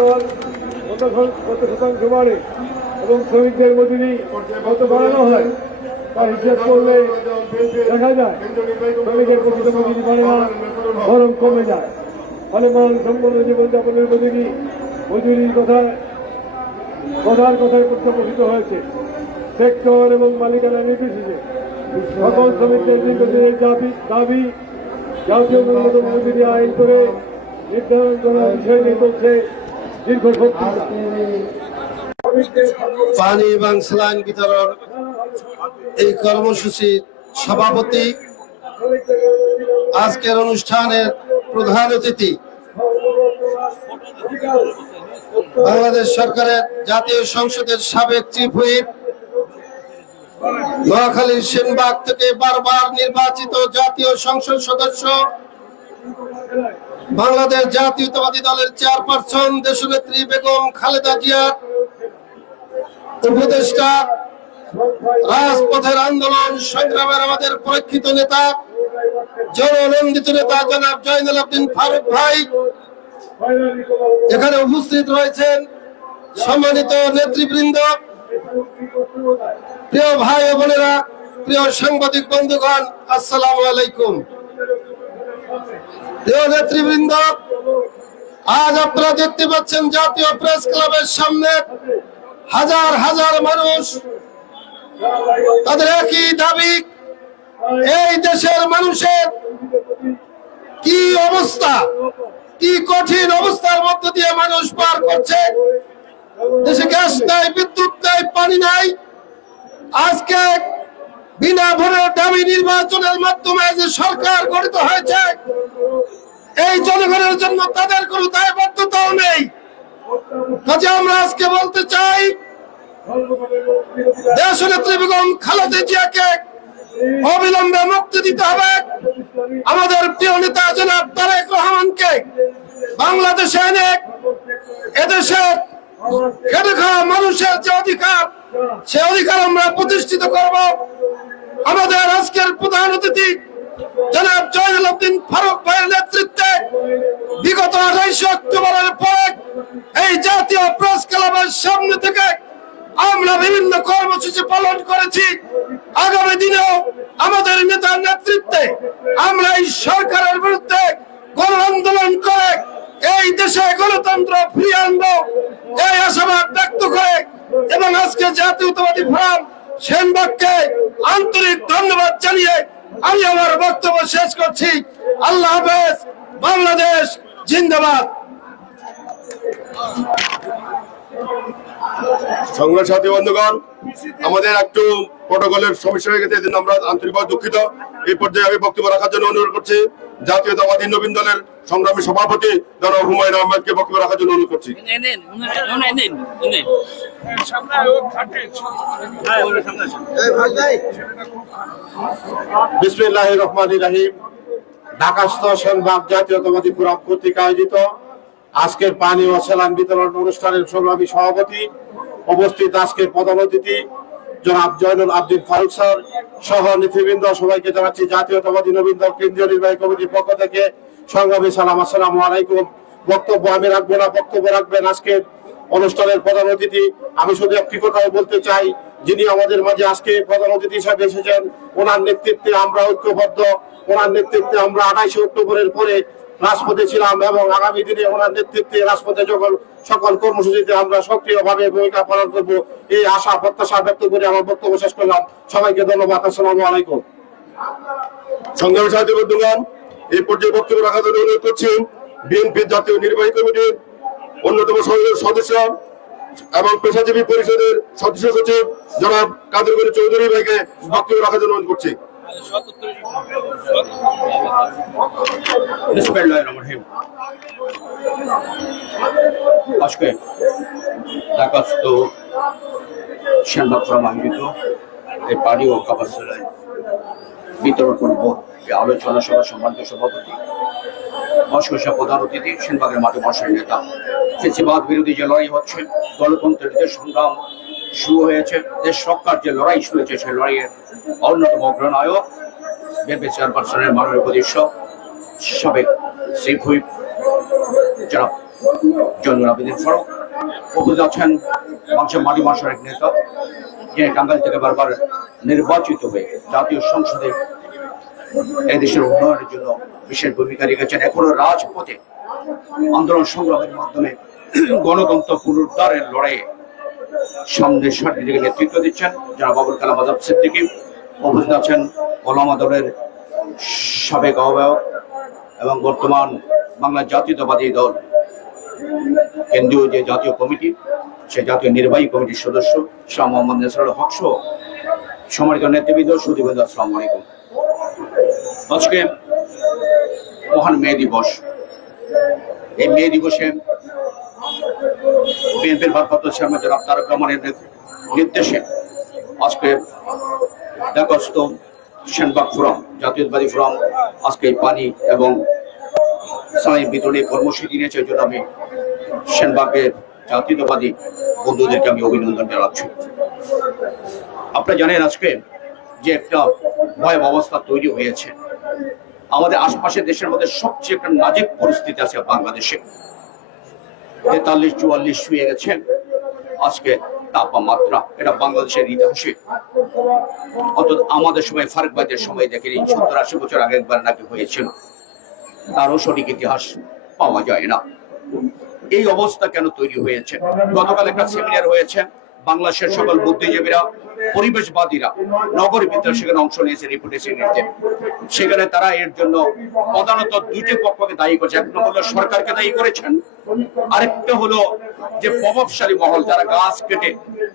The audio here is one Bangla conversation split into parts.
দল কত শতাংশ বাড়ে এবং শ্রমিকদের মজুরি কত বাড়ানো হয় তা হিসাব করলে দেখা যায় শ্রমিকের প্রকৃত মজুরি বাড়ে না, বরং কমে যায়। ফলে মানসম্পন্ন জীবনযাপনের মজুরির কথায় প্রত্যাখ্যাত হয়েছে। সেক্টর এবং মালিকানা নির্বিশেষে সকল শ্রমিকদের দীর্ঘদিনের দাবি জাতীয় ন্যূনতম মজুরি আইন করে নির্ধারণ করার বিষয় নিয়ে চলছে দীর্ঘ বক্তৃতা। পানি এবং স্যালাইন বিতরণ এই কর্মসূচির সভাপতি, আজকের অনুষ্ঠানের প্রধান অতিথি, বাংলাদেশ সরকারের জাতীয় সংসদের সাবেক চিফ হুইপ, নোয়াখালীর সেনবাগ থেকে বারবার নির্বাচিত জাতীয় সংসদ সদস্য, বাংলাদেশ জাতীয়তাবাদী দলের চেয়ারপারসন দেশনেত্রী বেগম খালেদা জিয়া উপদেষ্টা, রাজপথের আন্দোলন সংগ্রামের আমাদের পরীক্ষিত নেতা, জননন্দিত নেতা জনাব জয়নুল আবদিন ফারুক ভাই, এখানে উপস্থিত রয়েছেন সম্মানিত নেতৃবৃন্দ, প্রিয় ভাই ও বোনেরা, প্রিয় সাংবাদিক বন্ধুগণ, আসসালামু আলাইকুম। প্রিয় নেতৃবৃন্দ, আজ আপনারা দেখতে পাচ্ছেন জাতীয় প্রেস ক্লাবের সামনে হাজার হাজার মানুষ, তাদের একই দাবি, এই দেশের মানুষের কি অবস্থা, কি কঠিন অবস্থার মধ্য দিয়ে মানুষ পার করছে। দেশে গ্যাস নাই, বিদ্যুৎ নাই, পানি নাই। আজকে বিনা ভোটে দামি নির্বাচনের মাধ্যমে যে সরকার গঠিত হয়েছে, এই জনগণের জন্য তাদের কোনো দায়বদ্ধতাও নেই। কাজে আমরা আজকে বলতে চাই, দেশনেত্রী বেগম খালেদা জিয়াকে অবিলম্বে মুক্তি দিতে হবে। আমাদের প্রিয় নেতা জনাব তারেক রহমানকে বাংলাদেশে এনে এদেশের খেটে খাওয়া মানুষের যে অধিকার, সে অধিকার আমরা প্রতিষ্ঠিত করব। আমাদের আজকের প্রধান অতিথি জনাব জয়নুল আবদিন ফারুক ভাইয়ের নেতৃত্বে বিগত 28 অক্টোবরের পরে এই জাতীয় প্রেস ক্লাবের সামনে থেকে আমরা বিভিন্ন কর্মসূচি পালন করেছি। আগামী দিনেও আমাদের নেতার নেতৃত্বে আমরা এই সরকারের বিরুদ্ধে গণ আন্দোলন করে এই দেশে গণতন্ত্র ফিরিয়ে আনবো, এই আশাবাদ ব্যক্ত করে এবং আজকে জাতীয়তাবাদী ফোরাম সেনবাগকে আন্তরিক ধন্যবাদ জানিয়ে আমি আমার বক্তব্য শেষ করছি। আল্লাহ হাফেজ। বাংলাদেশ জিন্দাবাদ। সংগ্রাম সাথী বন্ধুগণ, আমাদের একটু প্রটোকলের সমস্যা হয়ে গেছে, এজন্য আমরা আন্তরিকভাবে দুঃখিত। এই পর্যায়ে আমি বক্তব্য রাখার জন্য অনুরোধ করছি জাতীয়তাবাদী নবীন দলের সংগ্রামী সভাপতি জনাব হুমায়ুন আহমেদকে বক্তব্য রাখার জন্য অনুরোধ করছি। বিসমিল্লাহির রহমানির রহিম। ঢাকাস্থ সেনবাগ জাতীয়তাবাদী ফোরাম কর্তৃক আয়োজিত আজকের পানি ও স্যালাইন বিতরণ অনুষ্ঠানের সংগ্রামী সভাপতি, উপস্থিত আজকের প্রধান অতিথি জনাব জয়নুল আবদিন ফারুক স্যার সহ নেতৃবৃন্দ, সবাইকে জানাচ্ছি জাতীয়তাবাদী নবীন দল কেন্দ্রীয় নির্বাহী কমিটির পক্ষ থেকে সংগ্রামী সালাম। আসসালামু আলাইকুম। বক্তব্য আমি রাখবো না, বক্তব্য রাখবেন আজকের অনুষ্ঠানের প্রধান অতিথি। আমি শুধু একটি কথাও বলতে চাই, যিনি আমাদের মাঝে আজকে প্রধান অতিথি হিসাবে এসেছেন, ওনার নেতৃত্বে আমরা ঐক্যবদ্ধ, ওনার নেতৃত্বে আমরা 28 অক্টোবরের পরে রাজপথে ছিলাম এবং আগামী দিনে ওনার নেতৃত্বে রাজপথে সকল কর্মসূচিতে আমরা সক্রিয়ভাবে ভূমিকা পালন করব, এই আশা প্রত্যাশা ব্যক্ত করে আমার বক্তব্য শেষ করলাম। সবাইকে ধন্যবাদ। আসসালামু আলাইকুম। সংগ্রামী সাথী বন্ধুগণ, এই পর্যায়ে বক্তব্য রাখার জন্য অনুরোধ করছি বিএনপির জাতীয় নির্বাহী কমিটির অন্যতম সদস্য এবং পেশাজীবী পরিষদের সদস্য সচিব জনাব কাদের গনি চৌধুরী ভাইকে বক্তব্য রাখার জন্য অনুরোধ করছি। আজকে ঢাকাস্থ সেনবাগ ফোরাম আয়োজিত এই পানি ও খাবার স্যালাইন বিতরণ করব এই আলোচনা সভা সম্মানিত সভাপতি, অস্কসা প্রধান অতিথি, সেনবাগের মাঠে বর্ষার নেতা। ফেসিবাদ বিরোধী যে লড়াই হচ্ছে, গণতন্ত্রের যে সংগ্রাম শুরু হয়েছে, দেশ রক্ষার যে লড়াই শুরু হয়েছে, সেই লড়াইয়ের অন্যতম অগ্রনায়ক বিএনপি চেয়ারপারসনের মাননীয় উপদেষ্টা সাবেক চিফ হুইপ জনাব জয়নুল আবেদিন ফারুক। উপস্থিত আছেন বাংলাদেশের মাটি মানুষের এক নেতা, যিনি টাঙ্গাইল থেকে বারবার নির্বাচিত হয়ে জাতীয় সংসদে এই দেশের উন্নয়নের জন্য বিশেষ ভূমিকা রেখেছেন। এখনো রাজপথে আন্দোলন সংগ্রামের মাধ্যমে গণতন্ত্র পুনরুদ্ধারের লড়াইয়ে সামনের সারি থেকে নেতৃত্ব দিচ্ছেন যারা বাবুল কালাম আজাদ সিদ্দিকী। উপস্থিত আছেন ওলামা দলের সাবেক আহ্বায়ক এবং বর্তমান বাংলা জাতীয়তাবাদী দল কেন্দ্রীয় যে জাতীয় কমিটি, সেই জাতীয় নির্বাহী কমিটির সদস্য শাহ মোহাম্মদ নেসরুল হক সহ সম্মানিত নেতৃবৃন্দ, সুধীবৃন্দ, আসসালামু আলাইকুম। আজকে মহান মে দিবস। এই মে দিবসে বিএনপির ভারপ্রাপ্ত চেয়ারম্যান জনাব তারেক রহমানের নির্দেশে আজকে ঢাকাস্থ সেনবাগ ফোরাম, জাতীয়তাবাদী ফোরাম আজকে পানি এবং সালামি বিতরণী কর্মসূচি নিয়েছে। এই জন্য আমি সেনবাগের জাতীয়তাবাদী বন্ধুদেরকে আমি অভিনন্দন জানাচ্ছি। আপনারা জানেন আজকে যে একটা ভয়াবহ অবস্থা তৈরি হয়েছে, আমাদের আশপাশের দেশের মধ্যে সবচেয়ে একটা নাজুক পরিস্থিতি আছে বাংলাদেশে। 43-44 ছুঁয়ে গেছে আজকে তাপমাত্রা। এটা বাংলাদেশের ইতিহাসে অন্তত আমাদের সময় ফারুক ভাইদের সময় দেখেনি, 70-80 বছর আগে একবার নাকি হয়েছিল, তারও সঠিক ইতিহাস পাওয়া যায় না। এই অবস্থা কেন তৈরি হয়েছে? গতকাল একটা সেমিনার হয়েছে, বাংলাদেশের সকল বুদ্ধিজীবীরা, পরিবেশবাদীরা, নগরবিদরা সেখানে অংশ নিয়েছে রিপোর্টেশন নিতে। সেখানে তারা এর জন্য প্রধানত দুটি পক্ষকে দায়ী করেছে। এক নম্বর হলো সরকারকে দায়ী করেছেন, আরেকটা হলো যে প্রভাবশালী মহল যারা গাছ কেটে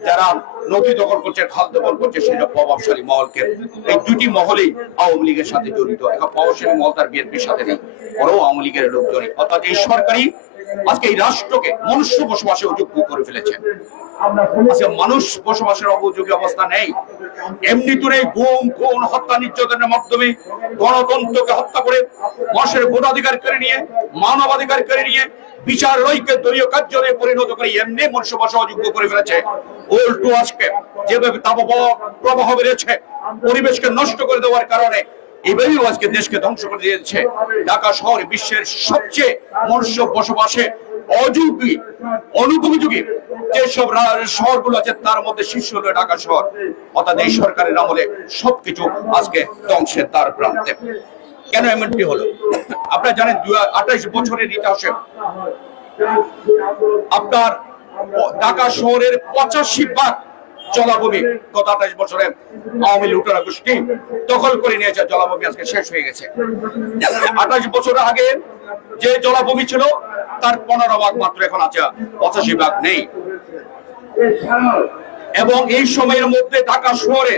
যারা নদী দখল করছে, খাল দখল করছে, সেটা প্রভাবশালী মহলকে। এই দুটি মহলেই আওয়ামী লীগের সাথে জড়িত। এখন প্রভাবশালী মহল তার বিএনপির সাথে নেই, ওরাও আওয়ামী লীগের লোকজন। অর্থাৎ এই সরকারই আজকে এই রাষ্ট্রকে মনুষ্য বসবাসে অযোগ্য করে ফেলেছে। আজকে মানুষ বসবাসের উপযোগী অবস্থা নেই। এমনি তো নেই, গুম খুন হত্যা নির্যাতনের মাধ্যমে গণতন্ত্রকে হত্যা করে মানুষের ভোটাধিকার কেড়ে নিয়ে, মানবাধিকার কেড়ে নিয়ে, বিচার রইকে দলীয় কার্যালয়ে পরিণত করে এমনি মনুষ্য বসবাস অযোগ্য করে ফেলেছে। উল্টো আজকে যেভাবে প্রবাহ বেড়েছে, পরিবেশকে নষ্ট করে দেওয়ার কারণে এভাবেই আজকে দেশকে ধ্বংস করে দিয়েছে। ঢাকা শহর বিশ্বের সবচেয়ে মনুষ্য বসবাসে অযোগ্য, অনুপযোগী যেসব শহরগুলো আছে তার মধ্যে শীর্ষ হলো ঢাকা শহর। অর্থাৎ এই সরকারের আমলে সবকিছু আজকে ধ্বংসের দ্বার প্রান্তে। কেন এমনটি হলো? আপনারা জানেন 28 বছরের ইতিহাসে আপনার ঢাকা শহরের 85 জলাভূমি গত 28 বছরে আওয়ামী লুটেরা গোষ্ঠী দখল করে নিয়েছে। জলাভূমি আজকে শেষ হয়ে গেছে। 28 বছর আগে যে জলাভূমি ছিল তার 15 ভাগ মাত্র এখন আছে, 85 ভাগ নেই। এবং এই সময়ের মধ্যে ঢাকা শহরে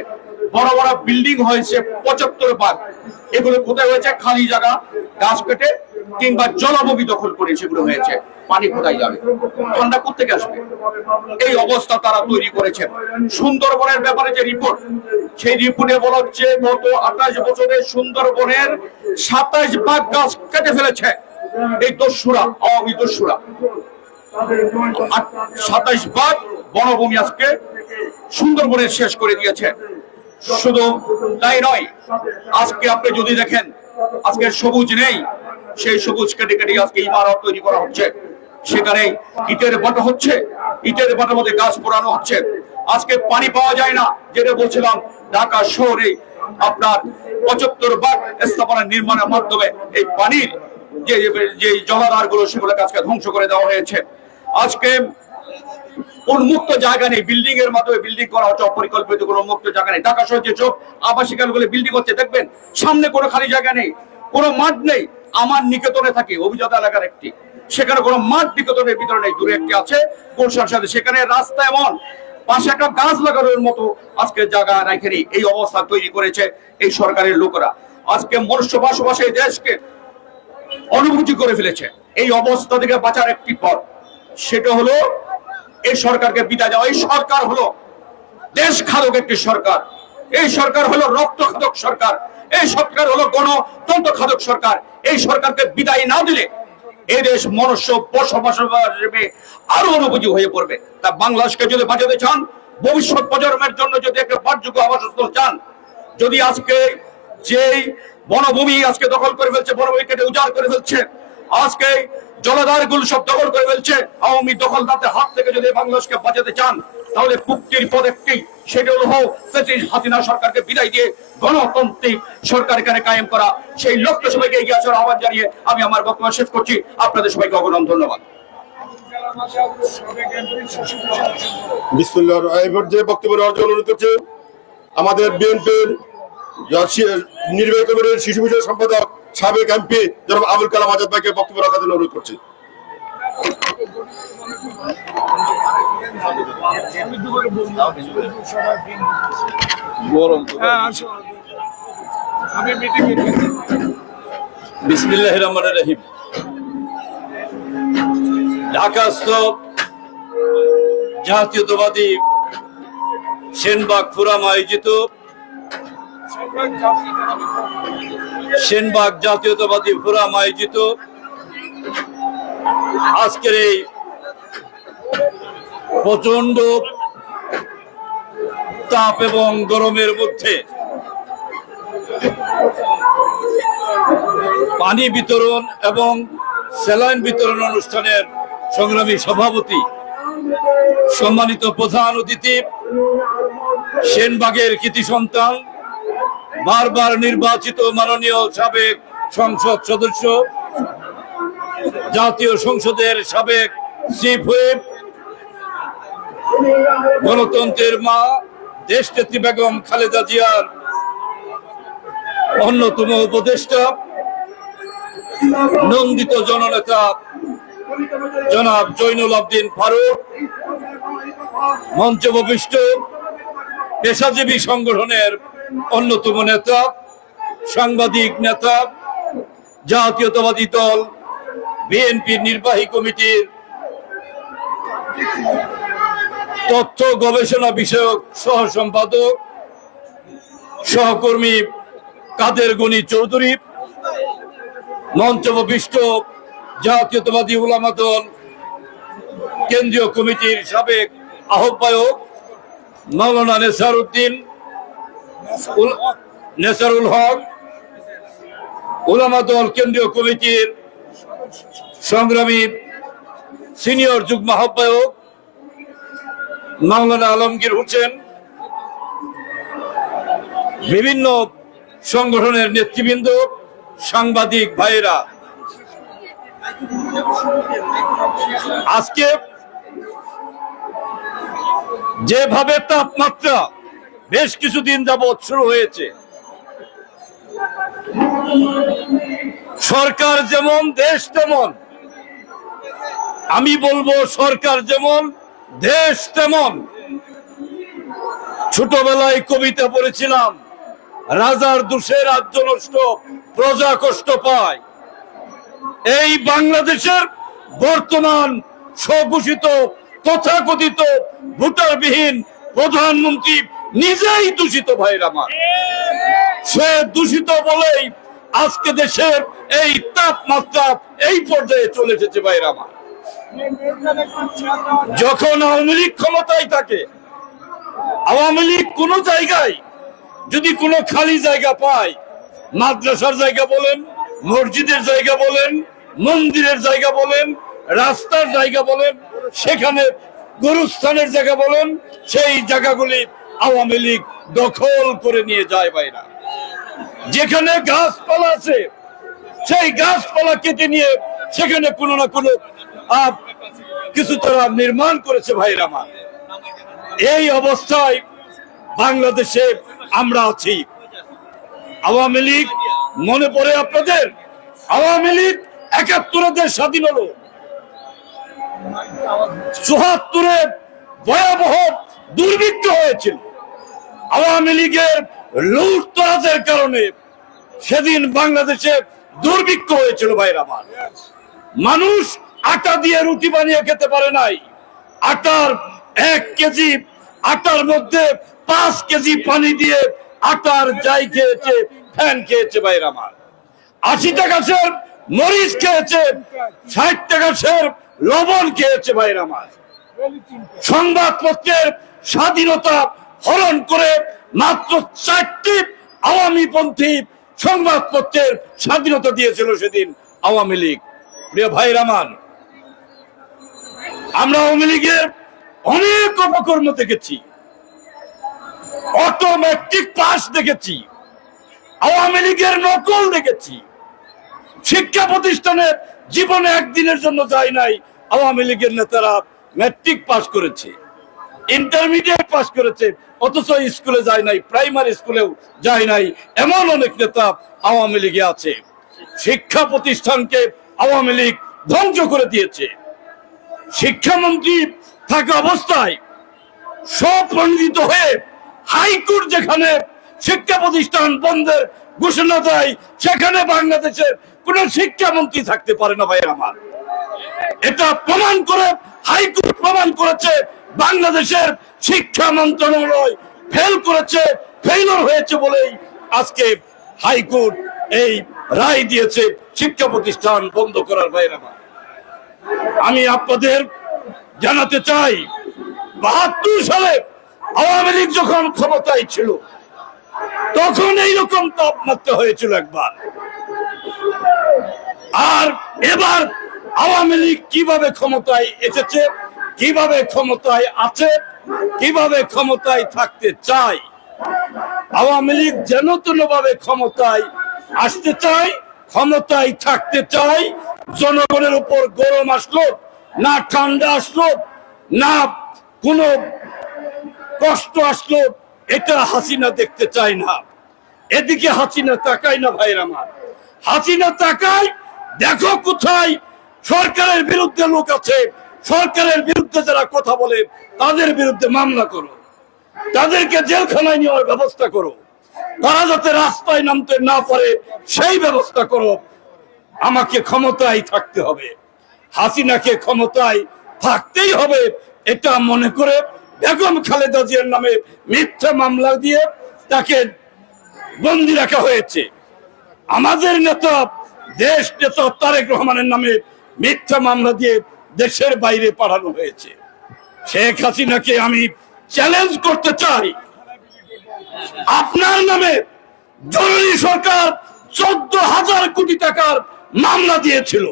বড় বড় বিল্ডিং হয়েছে 75 ভাগ। এগুলো কোথায় হয়েছে? খালি জায়গা, গাছ কেটে কিংবা জলাভূমি দখল করে সেগুলো হয়েছে। পানি কোথায় যাবে? ঠান্ডা কোথেকে আসবে? এই অবস্থা তারা তৈরি করেছে। সুন্দরবনের ব্যাপারে যে রিপোর্ট, সেই রিপোর্টে বলা হচ্ছে গত 28 বছরে সুন্দরবনের 27 ভাগ গাছ কেটে ফেলেছে এই দস্যুরা, আওয়ামী দস্যুরা। 27 ভাগ বনভূমি আজকে সুন্দরবনের শেষ করে দিয়েছে। শুধু তাই নয়, আজকে আপনি যদি দেখেন আজকে সবুজ নেই, সেই সবুজ কেটে কেটে আজকে ইমারত তৈরি করা হচ্ছে। সেখানে ইটের বাটা হচ্ছে, ইটের বাটার মধ্যে গাছ পোড়ানো হচ্ছে। আজকে পানি পাওয়া যায় না, যেটা বলছিলাম ঢাকা শহরে আপনার 75 ভাগ স্থাপনা নির্মাণের মাধ্যমে এই পানির যে জলাধার গুলো সেগুলোকে আজকে ধ্বংস করে দেওয়া হয়েছে। আজকে উন্মুক্ত জায়গা নেই, বিল্ডিং এর মাধ্যমে বিল্ডিং করা হচ্ছে, অপরিকল্পিত কোনো উন্মুক্ত জায়গা নেই। ঢাকা শহর যে সব আবাসিক এলাকাগুলো বিল্ডিং হচ্ছে, দেখবেন সামনে কোনো খালি জায়গা নেই, কোনো মাঠ নেই। আমার নিকেতনে থাকে অভিজাত এলাকার একটি, সেখানে কোনো মাঠ নিকেতনের ভিতরে নেই, দূরে একটি আছে গুলশান সাথে, সেখানে রাস্তা এমন পাশে একটা গাছ লাগানোর মতো আজকে জায়গা রাখেনি। এই অবস্থা তৈরি করেছে এই সরকারের লোকেরা। আজকে মনুষ্য বসবাসে এই দেশকে অনুভূতি করে ফেলেছে। এই অবস্থা থেকে বাঁচার একটি পথ, সেটা হলো এই সরকারকে বিদায় দেওয়া। এই সরকার হলো দেশ খাদক একটি সরকার, এই সরকার হলো রক্ত খাদক সরকার, এই সরকার হলো গণতন্ত্র খাদক সরকার। এই সরকারকে বিদায় না দিলে এই দেশ মনুষ্য বসবাসে আরো অনুভূতি হয়ে পড়বে। তা বাংলাদেশকে যদি বাঁচাতে চান, ভবিষ্যৎ প্রজন্মের জন্য যদি একটা বাসযোগ্য আবাসস্থল চান, যদি আজকে যেই বনভূমি আজকে দখল করে ফেলছে, বনভূমি কেটে উজাড় করে ফেলছে, আজকে জলাধারগুলো সব দখল করে ফেলছে। আওয়ামী দখলদারদের হাত থেকে যদি বাংলাদেশকে বাঁচাতে চান তাহলে মুক্তির পথ একটি, সেটা হলো হাসিনা সরকারকে বিদায় দিয়ে গণতান্ত্রিক সরকার এখানে কায়েম করা। সেই লক্ষ্য সবাইকে এগিয়ে আসার আহ্বান জানিয়ে আমি আমার বক্তব্য শেষ করছি। আপনাদের সবাইকে অগণন ধন্যবাদ। বিসমিল্লাহ এই পর্যায়ে বক্তব্য নেওয়ার জন্য অনুরোধ করছি আমাদের বিএনপির নির্বাহী কমিটির শিশু বিষয় সম্পাদক সাবেক এমপি জনাব আবুল কালাম আজাদ ভাইকে বক্তব্য রাখার জন্য অনুরোধ করছি। বিসমিল্লাহির রহমানির রহিম। ঢাকাস্থ জাতীয়তাবাদী সেনবাগ ফোরাম আয়োজিত সেনবাগ জাতীয়তাবাদী ফোরাম আয়োজিত আজকের এই প্রচন্ড তাপ এবং গরমের মধ্যে পানি বিতরণ এবং স্যালাইন বিতরণ অনুষ্ঠানের সংগ্রামী সভাপতি, সম্মানিত প্রধান অতিথি, সেনবাগের কৃতি সন্তান, বারবার নির্বাচিত মাননীয় সাবেক সংসদ সদস্য, জাতীয় সংসদের সাবেক চিফ হুইপ, গণতন্ত্রের মা দেশনেত্রী বেগম খালেদা জিয়ার অন্যতম উপদেষ্টা, নন্দিত জননেতা জনাব জৈনুল আবদিন ফারুক, মঞ্চে উপবিষ্ট পেশাজীবী সংগঠনের অন্যতম নেতা, সাংবাদিক নেতা, জাতীয়তাবাদী দল বিএনপির নির্বাহী কমিটির তথ্য গবেষণা বিষয়ক সহ সম্পাদক সহকর্মী কাদের গনি চৌধুরী, মঞ্চে উপবিষ্ট জাতীয়তাবাদী উলামা দল কেন্দ্রীয় কমিটির সাবেক আহ্বায়ক মাওলানা নেসারুল হক, উলামা দল কেন্দ্রীয় কমিটির সংগ্রামী সিনিয়র যুগ্ম আহ্বায়ক মাওলানা আলমগীর হোসেন, বিভিন্ন সংগঠনের নেতৃবৃন্দ, সাংবাদিক ভাইয়েরা, আজকে যেভাবে তাপমাত্রা বেশ কিছুদিন যাবৎ শুরু হয়েছে, সরকার যেমন দেশ তেমন, আমি বলবো সরকার যেমন দেশ তেমন। ছোটবেলায় কবিতা পড়েছিলাম, রাজার দোষে রাজ্য নষ্ট, প্রজা কষ্ট পায়। এই বাংলাদেশের বর্তমান স্বঘোষিত তথাকথিত ভোটারবিহীন প্রধানমন্ত্রী নিজেই দূষিত ভাইরা আমার। সে দূষিত বলেই আজকে দেশের এই তাপমাত্রা এই পর্যায়ে চলে এসেছে ভাইরা আমার। যখন আওয়ামী লীগ ক্ষমতায় থাকে, আওয়ামী লীগ কোন জায়গায় যদি কোনো খালি জায়গা পায়, মাদ্রাসার জায়গা বলেন, মসজিদের জায়গা বলেন, মন্দিরের জায়গা বলেন, রাস্তার জায়গা বলেন, সেখানে গরুস্থানের জায়গা বলেন, সেই জায়গাগুলি আওয়ামী লীগ দখল করে নিয়ে যায় ভাইরা। যেখানে গাছপালা আছে সেই গাছপালা কেটে নিয়ে সেখানে কোনো না কোনো কিছু তারা নির্মাণ করেছে ভাইরা আমার। এই অবস্থায় বাংলাদেশে আমরা আছি। আওয়ামী লীগ, মনে পড়ে আপনাদের, আওয়ামী লীগ ৭১ দেশ স্বাধীন হলো, ৭৪ ভয়াবহ দুর্ভিক্ষ হয়েছিল। আওয়ামী লীগের লুটতরাজের কারণে সেদিন বাংলাদেশে দুর্ভিক্ষ হয়েছিল ভাইরা আমার। মানুষ আটা দিয়ে রুটি বানিয়ে খেতে পারে নাই। আটার ১ কেজি আটার মধ্যে ৫ কেজি পানি দিয়ে আটার যাই খেয়েছে, ফ্যান খেয়েছে ভাইরা আমার। ৮০ টাকা সের মরিচ খেয়েছে, ৬০ টাকা সের লবণ খেয়েছে ভাইরা আমার। সংবাদপত্রের স্বাধীনতা হরণ করে মাত্র ৪টি আওয়ামী পন্থী সংবাদপত্রের স্বাধীনতা দিয়েছিল সেদিন আওয়ামী লীগ। প্রিয় ভাইরা আমার, আমরা আওয়ামী লীগের অনেক অপকর্ম দেখেছি, অটোমেটিক পাস দেখেছি, আওয়ামী লীগের নকল দেখেছি। শিক্ষা প্রতিষ্ঠানে জীবনে একদিনের জন্য যায় নাই আওয়ামী লীগের নেতারা ম্যাট্রিক পাস করেছে, ইন্টারমিডিয়েট পাস করেছে, অথচ স্কুলে যায় নাই, প্রাইমারি স্কুলেও যায় নাই। এমন অনেক নেতা আওয়ামী লীগে আছে। শিক্ষা প্রতিষ্ঠানকে আওয়ামী লীগ ধ্বংস করে দিয়েছে। শিক্ষামন্ত্রী থাকা অবস্থায় স্বপ্রণোদিত হয়ে হাইকোর্ট যেখানে শিক্ষা প্রতিষ্ঠান বন্ধের ঘোষণা দেয়, সেখানে বাংলাদেশের কোন শিক্ষামন্ত্রী থাকতে পারে না। ভাই আমার, এটা প্রমাণ করে হাইকোর্ট প্রমাণ করেছে বাংলাদেশের শিক্ষা মন্ত্রণালয় ফেল করেছে, ফেইলিওর হয়েছে বলেই আজকে হাইকোর্ট এই রায় দিয়েছে শিক্ষা প্রতিষ্ঠান বন্ধ করার। ভাইয়ের আমার, আমি আপনাদের জানাতে চাই, ৭২ সালে আওয়ামী লীগ যখন ক্ষমতায় ছিল তখন এইরকম তাপমাত্রা হয়েছিল একবার। আর এবার আওয়ামী লীগ কিভাবে ক্ষমতায় এসেছে, কিভাবে ক্ষমতায় আছে, কিভাবে ক্ষমতায় থাকতে চায়। আওয়ামী লীগ যেন তেনভাবে ক্ষমতায় আসতে চায়, ক্ষমতায় থাকতে চায়। জনগণের উপর গরম আসলো না, ঠান্ডা আসলো না, কোনো কষ্ট আসলো, এটা হাসিনা দেখতে চায় না। এদিকে হাসিনা তাকায় না। ভাইয়ের আমার, হাসিনা তাকায়, দেখো কোথায় সরকারের বিরুদ্ধে লোক আছে, সরকারের বিরুদ্ধে যারা কথা বলে তাদের বিরুদ্ধে মামলা করো, তাদেরকে জেলখানায় নেওয়ার ব্যবস্থা করো, তারা যাতে রাস্তায় নামতে না পারে সেই ব্যবস্থা করো। আমাকে ক্ষমতায় থাকতে হবে, হাসিনাকে ক্ষমতায় থাকতেই হবে, এটা মনে করে বেগম খালেদা জিয়ার নামে মিথ্যা মামলা দিয়ে তাকে বন্দী রাখা হয়েছে। আমাদের নেতা, দেশ নেতা তারেক রহমানের নামে মিথ্যা মামলা দিয়ে দেশের বাইরে পাঠানো হয়েছে। শেখ হাসিনাকে আমি চ্যালেঞ্জ করতে চাই, আপনার নামে জরুরি সরকার 14,000 কোটি টাকার মামলা দিয়েছিল।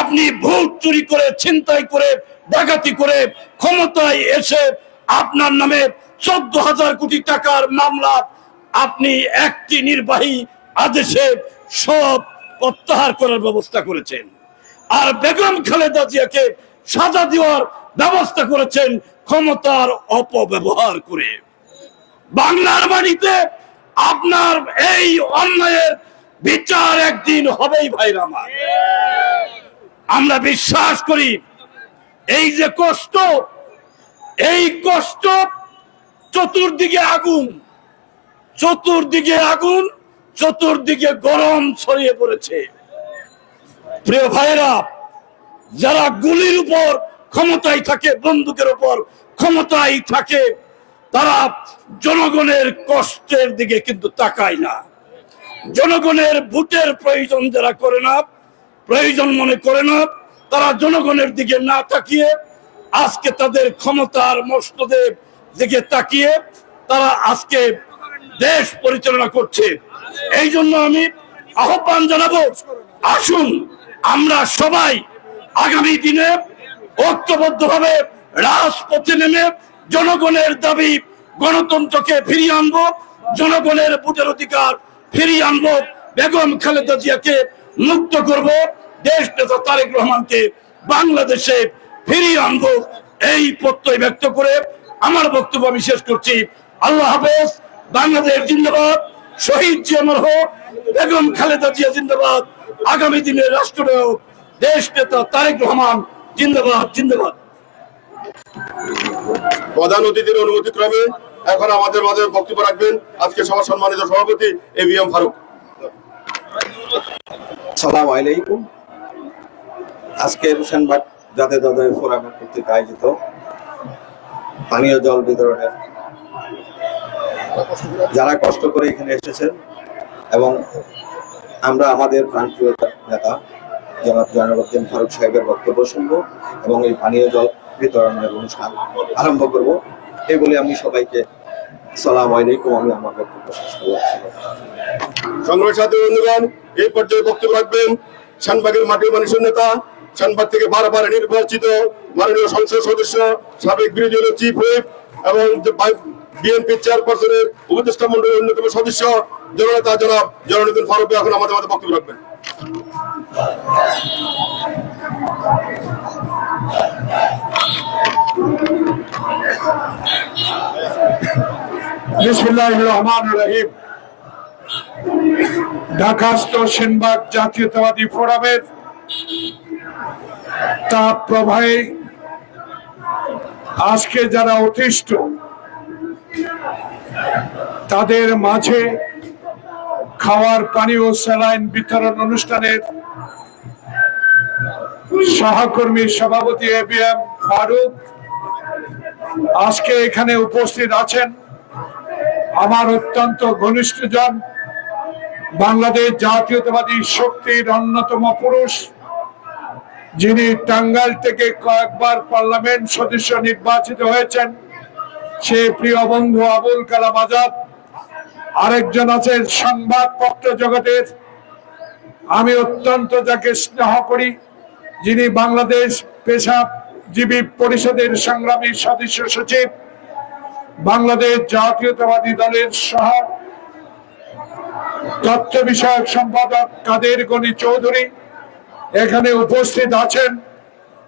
আপনি ভোট চুরি করে, ছিনতাই করে, ডাকাতি করে ক্ষমতায় এসে আপনার নামে 14,000 কোটি টাকার মামলা আপনি একটি নির্বাহী আদেশে সব প্রত্যাহার করার ব্যবস্থা করেছেন। আর বেগম খালেদা জিয়াকে সাজা দেওয়ার ব্যবস্থা করেছেন ক্ষমতার অপব্যবহার করে। বাংলার মাটিতে আপনার এই অন্যায়ের বিচার একদিন হবেই। ভাইরা আমার, আমরা বিশ্বাস করি এই যে কষ্ট, এই কষ্ট চতুর্দিকে আগুন, চতুর্দিকে আগুন, চতুর্দিকে গরম ছড়িয়ে পড়েছে। প্রিয় ভাইরা, যারা গুলির উপর ক্ষমতায় থাকে, বন্দুকের উপর ক্ষমতায় থাকে, তারা জনগণের কষ্টের দিকে কিন্তু তাকায় না। জনগণের ভোটের প্রয়োজন যারা করে না, প্রয়োজন মনে করে না, তারা জনগণের দিকে না তাকিয়ে আজকে তাদের ক্ষমতার মস্তদের দিকে তাকিয়ে তারা আজকে দেশ পরিচালনা করছে। এই জন্য আমি আহ্বান জানাবো, আসুন আমরা সবাই আগামী দিনে ঐক্যবদ্ধভাবে রাজপথে নেমে জনগণের দাবি গণতন্ত্রকে ফিরিয়ে আনবো, জনগণের ভোটের অধিকার ফিরিয়ে আনবো, বেগম খালেদা জিয়াকে মুক্ত করব, দেশ নেতা তারেক রহমানকে বাংলাদেশে ফিরিয়ে আনবো। এই প্রত্যয় ব্যক্ত করে আমার বক্তব্য আমি শেষ করছি। আল্লাহ হাফেজ। বাংলাদেশ জিন্দাবাদ, শহীদ জিয়া অমর হোক, বেগম খালেদা জিয়া জিন্দাবাদ, আগামী দিনের রাষ্ট্রনায়ক দেশ নেতা তারেক রহমান জিন্দাবাদ, জিন্দাবাদ। প্রধান অতিথির অনুমতি ক্রমে এখন আমাদের মাঝে বক্তব্য রাখবেন আজকে সভার সম্মানিত সভাপতি এবিএম ফারুক। আসসালামু আলাইকুম। আজকের সংবাদ জাতীয়তাবাদী ফোরাম কর্তৃক আয়োজিত পানীয় জল বিতরণের যারা কষ্ট করে এখানে এসেছেন এবং আমরা আমাদের প্রাণপ্রিয় নেতা জনাব জয়নুল ফারুক সাহেবের বক্তব্য শুনবো এবং এই পানীয় জল বিতরণের অনুষ্ঠান আরম্ভ করব, এই বলে আমি সবাইকে আসসালামু আলাইকুম, আমি আমার বক্তব্য শেষ করলাম। সংগ্রামের সাথে বন্ধুগণ, এই পর্যায়ে বক্তব্য রাখবেন শানবাগের মাটির মানুষের নেতা, শানবাগ থেকে বারবার নির্বাচিত মাননীয় সংসদ সদস্য, সাবেক বিরোধী দলের চিফ হুইপ এবং বিএনপি চেয়ারপারসনের উপদেষ্টা মন্ডলীর অন্যতম সদস্য জননেতা জনাব জনার্দন ফারুক এখন আমাদের মধ্যে বক্তব্য রাখবেন। বিসমিল্লাহির রহমানির রহিম। ঢাকাস্থ সেনবাগ জাতীয়তাবাদী ফোরামের তাপ প্রবাহে আজকে যারা অতিষ্ঠ তাদের মাঝে খাওয়ার পানি ও স্যালাইন বিতরণ অনুষ্ঠানের সহকর্মী সভাপতি এবিএম ফারুক আজকে এখানে উপস্থিত আছেন। আমার অত্যন্ত ঘনিষ্ঠজন, বাংলাদেশ জাতীয়তাবাদী শক্তির অন্যতম পুরুষ, যিনি টাঙ্গাইল থেকে কয়েকবার পার্লামেন্ট সদস্য নির্বাচিত হয়েছেন, সে প্রিয় বন্ধু আবুল কালাম আজাদ। আরেকজন আছেন সংবাদপত্র জগতের, আমি অত্যন্ত যাকে স্নেহ করি, যিনি বাংলাদেশ পেশাজীবী পরিষদের সংগ্রামী সদস্য সচিব, বাংলাদেশ জাতীয়তাবাদী দলের সহ তথ্য বিষয়ক সম্পাদক কাদের গনি চৌধুরী এখানে উপস্থিত আছেন,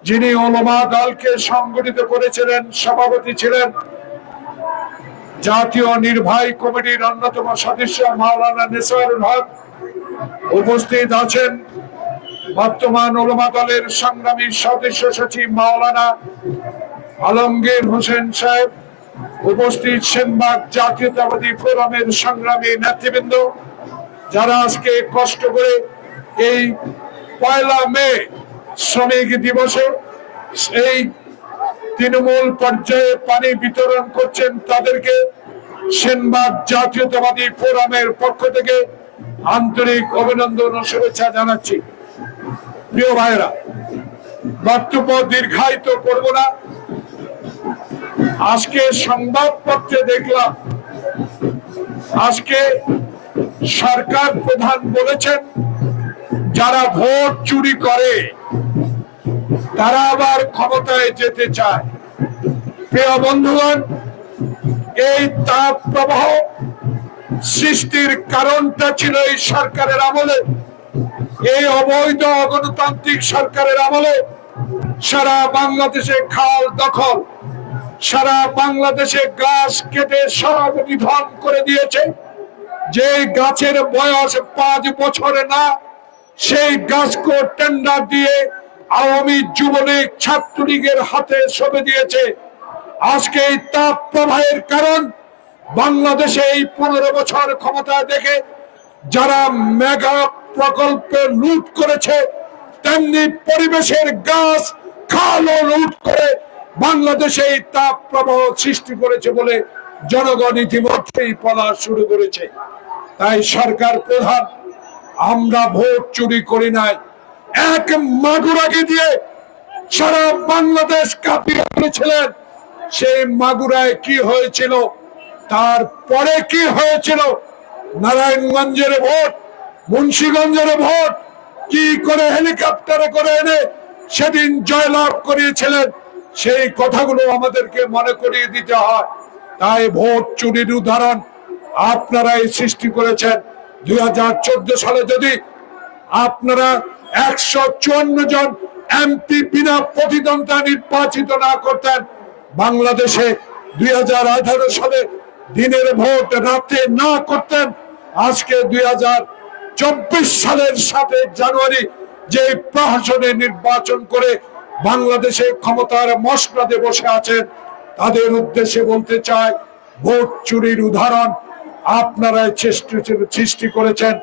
যিনি ওলামা দলকে সংগঠিত করেছিলেন, সভাপতি ছিলেন। জাতীয় নির্বাহী কমিটির অন্যতম সদস্য মাওলানা নেসারুল হক উপস্থিত আছেন। বর্তমান ওলামা দলের সংগ্রামী সদস্য সচিব মাওলানা আলমগীর হোসেন সাহেব উপস্থিত। সেনবাগ জাতীয়তাবাদী ফোরামের সংগ্রামী নেতৃবৃন্দ, যারা আজকে কষ্ট করে এই 1 মে শ্রমিক দিবসে এই তৃণমূল পর্যায়ে পানি বিতরণ করছেন, তাদেরকে সেনবাগ জাতীয়তাবাদী ফোরামের পক্ষ থেকে আন্তরিক অভিনন্দন ও শুভেচ্ছা জানাচ্ছি। প্রিয় ভাইরা, বক্তব্য দীর্ঘায়িত করব না। আজকে সংবাদপত্রে দেখলাম আজকে সরকার প্রধান বলেছেন যারা ভোট চুরি করে তারা আবার ক্ষমতায় যেতে চায়। প্রিয় বন্ধুগণ, এই তাপ প্রবাহ সৃষ্টির কারণটা ছিল এই সরকারের আমলে, এই অবৈধ অগণতান্ত্রিক সরকারের আমলে সারা বাংলাদেশে খাল দখল, সারা বাংলাদেশে গাছ কেটে সব নিধন করে দিয়েছে। যে গাছের বয়স 5 বছরে না, সেই গাছকে টেন্ডার দিয়ে আওয়ামী যুবলীগ ছাত্রলীগের হাতে সঁপে দিয়েছে। আজকে এই তাপ প্রবাহের কারণ বাংলাদেশে এই 15 বছর ক্ষমতা দেখে যারা মেগা প্রকল্পে লুট করেছে, তেমনি পরিবেশের গাছ খালও লুট করে বাংলাদেশে এই তাপ প্রবাহ সৃষ্টি করেছে বলে জনগণ ইতিমধ্যেই বলা শুরু করেছে। তাই সরকার প্রধান, আমরা ভোট চুরি করি নাই, এক মাগুরাকে দিয়ে সারা বাংলাদেশ কাঁপিয়ে তুলেছিলেন। সেই মাগুরায় কি হয়েছিল, তারপরে কি হয়েছিল, নারায়ণগঞ্জের ভোট, মুন্সিগঞ্জের ভোট কি করে হেলিকপ্টারে করে এনে সেদিন জয়লাভ করিয়েছিলেন, সেই কথাগুলো আমাদেরকে মনে করিয়ে দিতে হয়। তাই ভোট চুরির উদাহরণ আপনারাই সৃষ্টি করেছেন। 2014 সালে যদি আপনারা 154 জন এমপি বিনা প্রতিদ্বন্দ্বিতা নির্বাচিত না করতেন, বাংলাদেশে 2018 সালে দিনের ভোট রাতে না করতেন, আজকে 2024 সালের 7 জানুয়ারি যে প্রহসনে নির্বাচন করে বাংলাদেশে ক্ষমতার মসনদে বসে আছেন, তাদের উদ্দেশ্যে বলতে চাই, ভোট চুরির উদাহরণ আপনারাই সৃষ্টি করেছেন।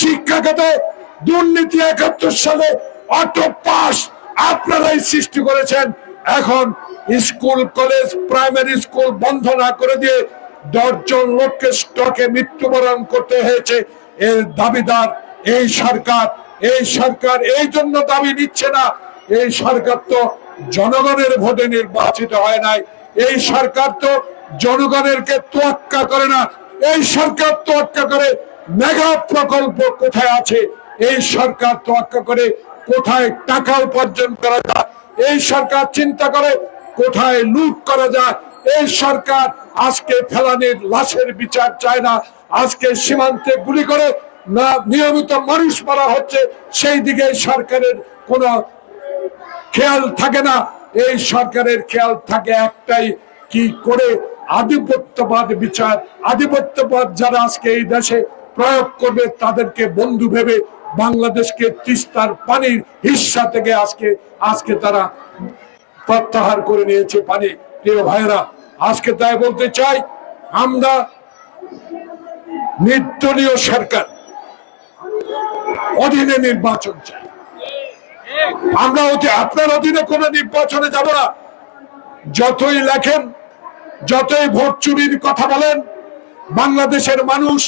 শিক্ষা খাতে দুর্নীতি 71 সালে অটো পাস আপনারাই সৃষ্টি করেছেন। এখন স্কুল কলেজ প্রাইমারি স্কুল বন্ধ না করে দিয়ে 10 জন লোককে স্টকে মৃত্যুবরণ করতে হয়েছে। এর দাবিদার এই সরকার। এই সরকার এই জন্য দাবি নিচ্ছে না, এই সরকার তো জনগণের ভোটে নির্বাচিত হয় নাই। এই সরকার তো জনগণেরকে তোয়াক্কা করে না, এই সরকার তোয়াক্কা করে মেগা প্রকল্প কোথায় আছে এই সরকার তোয়াক্কা করে কোথায় টাকা উপার্জন করা যায়, এই সরকার চিন্তা করে কোথায় লুট করা যায়। এই সরকার আজকে ফেলানির লাশের বিচার চায় না, আজকে সীমান্তে গুলি করে না নিয়মিত মানুষ মারা হচ্ছে সেই দিকে সরকারের কোনো খেয়াল থাকে না। এই সরকারের খেয়াল থাকে একটাই, কি করে আধিপত্যবাদ বিচার, আধিপত্যবাদ যারা আজকে এই দেশে প্রয়োগ করবে তাদেরকে বন্ধু ভেবে বাংলাদেশকে তিস্তার পানির হিস্সা থেকে আজকে তারা প্রত্যাহার করে নিয়েছে পানি। প্রিয় ভাইরা, আজকে তাই বলতে চাই, আমরা নির্দলীয় সরকার অধীনে নির্বাচন চাই। আমরা আপনার অধীনে কোন নির্বাচনে যাব না। যতই লেখেন, যতই ভোট চুরির কথা বলেন, বাংলাদেশের মানুষ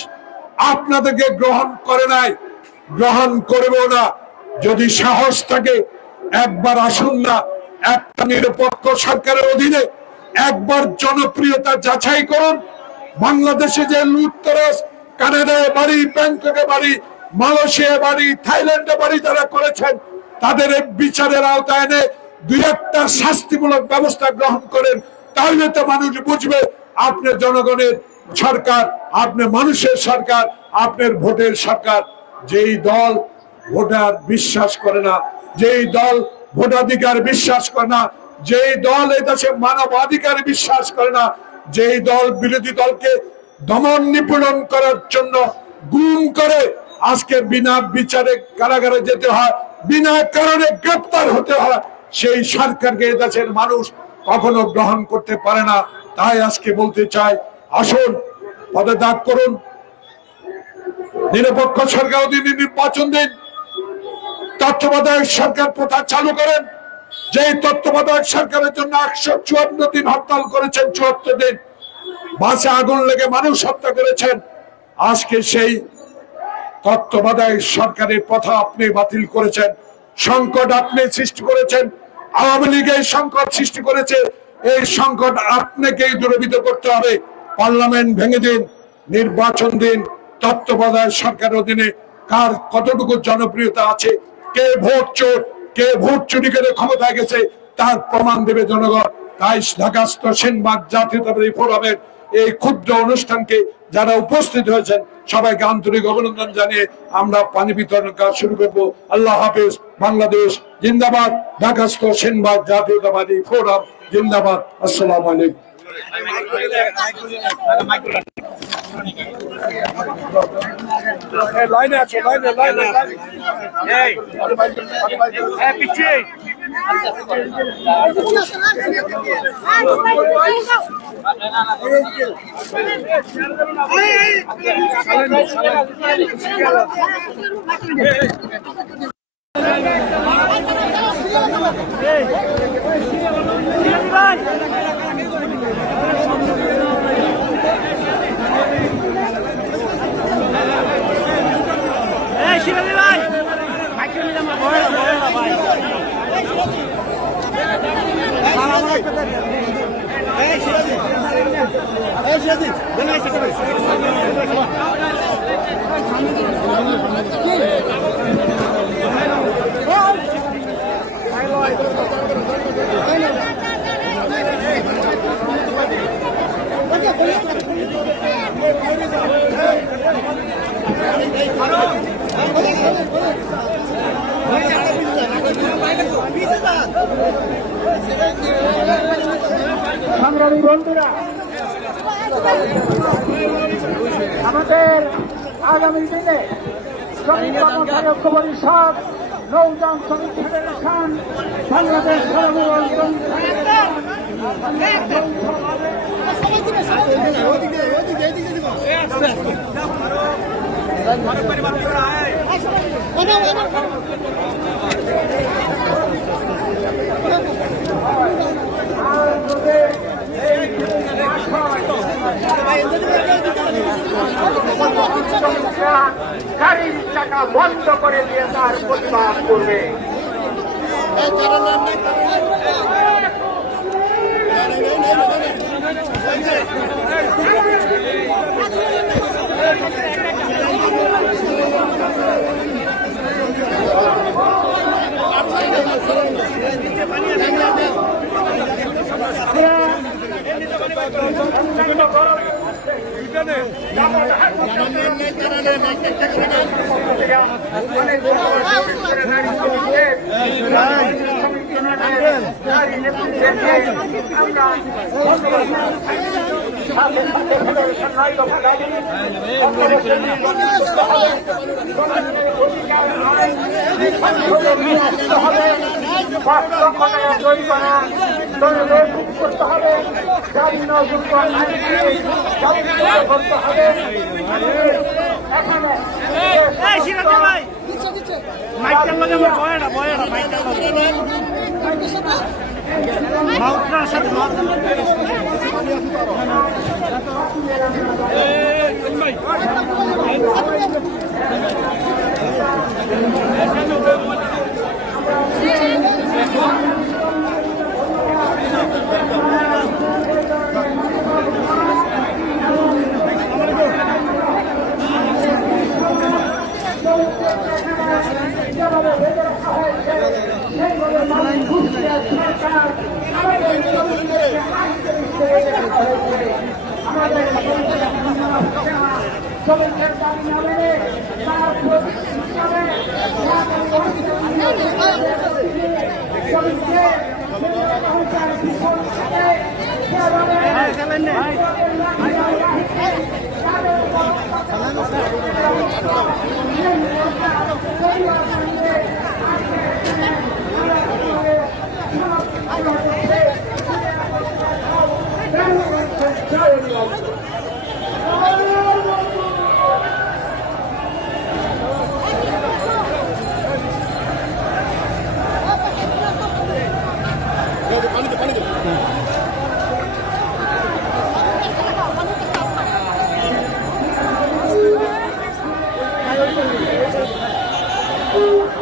আপনাদেরকে গ্রহণ করে নাই, গ্রহণ করবেও না। যদি সাহস থাকে একবার আসুন না, একটা নিরপেক্ষ সরকারের অধীনে একবার জনপ্রিয়তা যাচাই করুন। বাংলাদেশে যে লুটতরাজ, কানাডায় বাড়ি, ব্যাংককে বাড়ি, মালয়েশিয়া বাড়ি, থাইল্যান্ডে বাড়ি যারা করেছেন তাদের বিচারের আওতায় এনে দুই একটা শাস্তিমূলক ব্যবস্থা গ্রহণ করেন, তাহলে তো মানুষ বুঝবে আপনি জনগণের সরকার, আপনি মানুষের সরকার, আপনার ভোটের সরকার। যেই দল ভোটার বিশ্বাস করে না, যেই দল ভোটাধিকার বিশ্বাস করে না, যেই দল এই দেশে মানবাধিকার বিশ্বাস করে না, যেই দল বিরোধী দলকে দমন নিপীড়ন করার জন্য গুম করে আজকে বিনা বিচারে কারাগারে যেতে হয়, বিনা কারণে গ্রেপ্তার হতে হয়, সেই সরকারকে এই দেশের মানুষ কখনো গ্রহণ করতে পারে না। তাই আজকে বলতে চাই, আসুন পদত্যাগ করুন, নিরপেক্ষ সরকার অধীনে নির্বাচন দিন, তত্ত্বাবধায়ক সরকার প্রথা চালু করেন। যেই তত্ত্বাবধায়ক সরকারের জন্য 154 দিন হরতাল করেছেন, 74 দিন বাসে আগুন লেগে মানুষ হত্যা করেছেন, আজকে সেই তত্ত্বাবধায়ক সরকারের প্রথা আপনি বাতিল করেছেন। সংকট আপনি সৃষ্টি করেছেন, আওয়ামী লীগ এই সংকট সৃষ্টি করেছে, এই সংকট আপনাকেই দূরীভূত করতে হবে। পার্লামেন্ট ভেঙে দিন, নির্বাচন দিন, তত্ত্বাবধায়ক সরকারের অধীনে কার কতটুকু জনপ্রিয়তা আছে, কে ভোট চোর, কে ভোট চুরি করে ক্ষমতায় গেছে তার প্রমাণ দেবে জনগণ। তাই ঢাকাস্থ সেনবাগ জাতীয়তাবাদী ফোরামের এই ক্ষুদ্র অনুষ্ঠানকে যারা উপস্থিত হয়েছেন সবাইকে আন্তরিক অভিনন্দন জানিয়ে আমরা পানি বিতরণ কাজ শুরু করবো। আল্লাহ হাফেজ। বাংলাদেশ জিন্দাবাদ। ঢাকাস্থ সেনবাগ জাতীয়তাবাদী ফোরাম জিন্দাবাদ। আসসালামু আলাইকুম। লাইনে আছে, লাইনে সংগ্রামী বন্ধুরা, আমাদের আগামী দিনে শ্রমিক কর্মচারী ঐক্য পরিষদ, নৌযান শ্রমিক ফেডারেশন, বাংলাদেশ গাড়ির চাকা বন্ধ করে দিয়ে তার প্রতিবাদ করবে। Thank you.